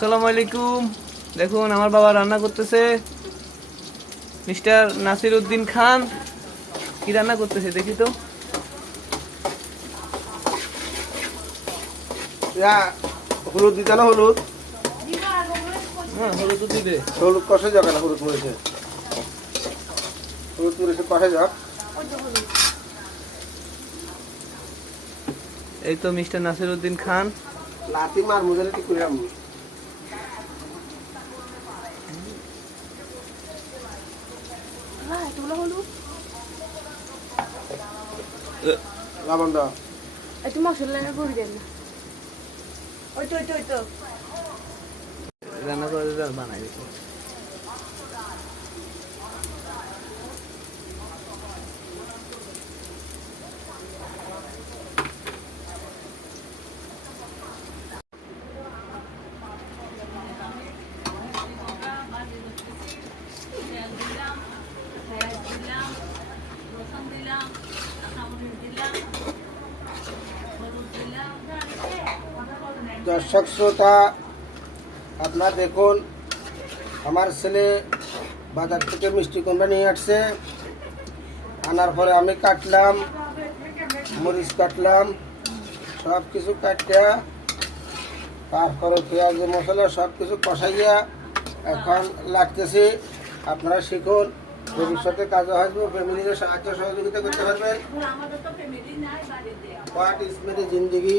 আসসালামু আলাইকুম। দেখুন আমার বাবা রান্না করতেছে, মিস্টার নাসির উদ্দিন খান। কি রান্না করতেছে দেখি তো। হলুদ দিতে না? হলুদ হ্যাঁ, হলুদ দিবে। হলুদ কষে যাক না? হলুদ মরেছে, হলুদ মরেছে কষে যাক। এই তো মিস্টার নাসির উদ্দিন খান। লাতি মার মুজারে কি করে আমি লবণ দাও। একটু মশলা করে দেন না। ওই তো রান্না করে বানাই দিচ্ছে। দর্শক শ্রোতা, আপনার দেখুন, আমার ছেলে বাজার থেকে মিষ্টি কুমড়া নিয়ে আসছে। আনার পরে আমি কাটলাম, মরিচ কাটলাম, সব কিছু কাটিয়া তারপরে পেঁয়াজ মশলা সব কিছু কষাইয়া এখন লাগতেছি। আপনারা শিখুন, ভবিষ্যতে কাজে আসবো, ফ্যামিলিকে সাহায্য সহযোগিতা করতে পারবেন। হোয়াট ইজ মেরি জিন্দগি।